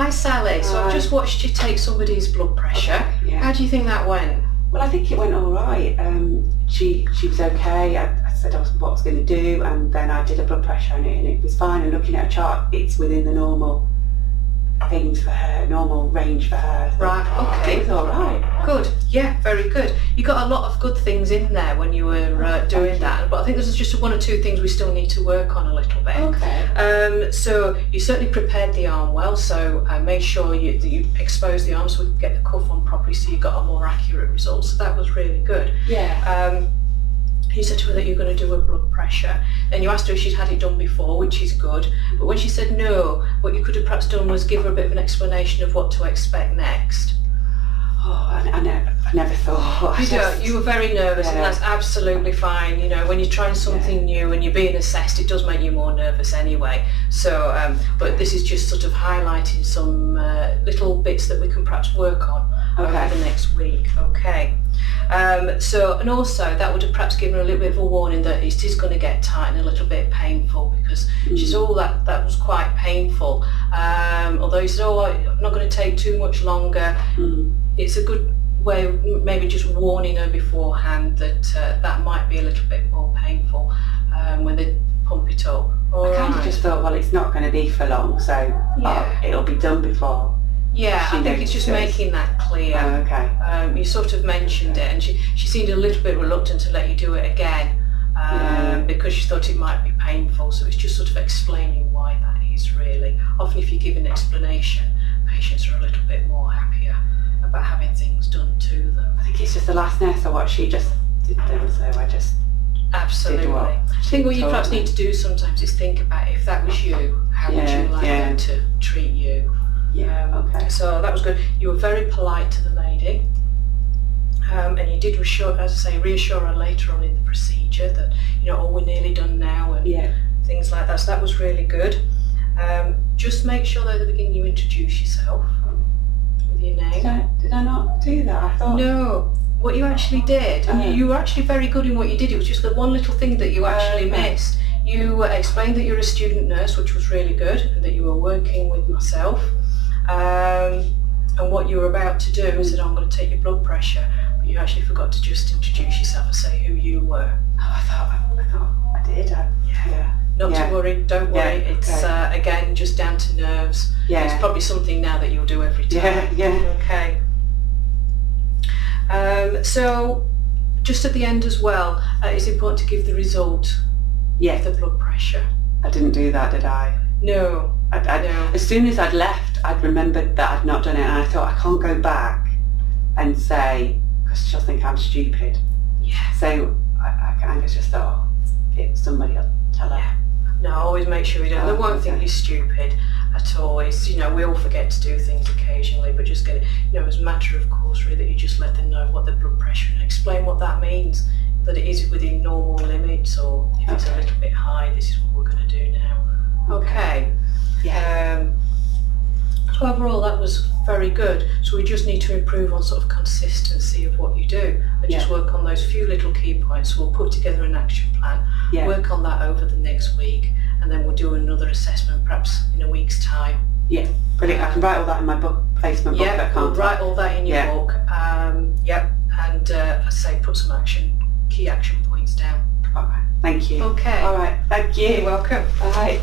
Hi Sally, so I've just watched you take somebody's blood pressure. Okay, yeah. How do you think that went? Well, I think it went all right. She was okay. I said what I was going to do, and then I did a blood pressure on it, and it was fine. And looking at her chart, it's within the normal things for her, normal range for her. So Right, okay. it was all right. Good, yeah, very good. You got a lot of good things in there when you were doing that, but I think there's just one or two things we still need to work on a little bit. Okay. So you certainly prepared the arm well, so made sure that you exposed the arm so we could get the cuff on properly so you got a more accurate result, so that was really good. Yeah. You said to her that you're going to do her blood pressure, and you asked her if she'd had it done before, which is good, but when she said no, what you could have perhaps done was give her a bit of an explanation of what to expect next. Oh, I never thought. You were very nervous, and that's absolutely fine. You know, when you're trying something new and you're being assessed, it does make you more nervous anyway. So, but this is just sort of highlighting some little bits that we can perhaps work on over the next week. Okay. So, and also that would have perhaps given her a little bit of a warning that it is going to get tight and a little bit painful, because she's all that was quite painful. Although you said, oh, I'm not going to take too much longer. It's a good way of maybe just warning her beforehand that that might be a little bit more painful when they pump it up. I kind of just thought, well, it's not going to be for long, so it'll be done before. Yeah, I think it's just making that clear. Oh, okay. You sort of mentioned it, and she seemed a little bit reluctant to let you do it again because she thought it might be painful. So it's just sort of explaining why that is really. Often if you give an explanation, patients are a little bit more happier about having things done to them. I think it's just the last nurse or what she just did them, so I just absolutely. did what I think what you perhaps need to do sometimes is think about if that was you, how would you like them to treat you? Okay. So that was good. You were very polite to the lady, and you did reassure her later on in the procedure that we're nearly done now and things like that. So that was really good. Just make sure that at the beginning you introduce yourself with your name. Did I not do that? I thought. No. What you actually did, and you were actually very good in what you did. It was just the one little thing that you actually missed. You explained that you're a student nurse, which was really good, and that you were working with myself. And what you were about to do is said, I'm going to take your blood pressure, but you actually forgot to just introduce yourself and say who you were. Oh, I thought I did. Not to worry, don't worry. It's again just down to nerves. It's probably something now that you'll do every time. Okay. So just at the end as well, it's important to give the result of the blood pressure. I didn't do that, did I? No. No. As soon as I'd left, I'd remembered that I'd not done it, and I thought I can't go back and say, because she'll think I'm stupid. Yeah. So I kind of just thought, somebody will tell her. No, always make sure you don't. They won't think you're stupid at all. It's, we all forget to do things occasionally, but just get it, as a matter of course, really, that you just let them know what the blood pressure and explain what that means, that it is within normal limits, or if it's a little bit high, this is what we're going to do now. Okay. So overall that was very good. So we just need to improve on sort of consistency of what you do and just work on those few little key points. So we'll put together an action plan, work on that over the next week, and then we'll do another assessment perhaps in a week's time. Yeah, brilliant. I can write all that in my book, placement book. We'll write all that in your book. And as I say, put some key action points down. All right, thank you. Okay. All right, thank you. You're welcome. Bye.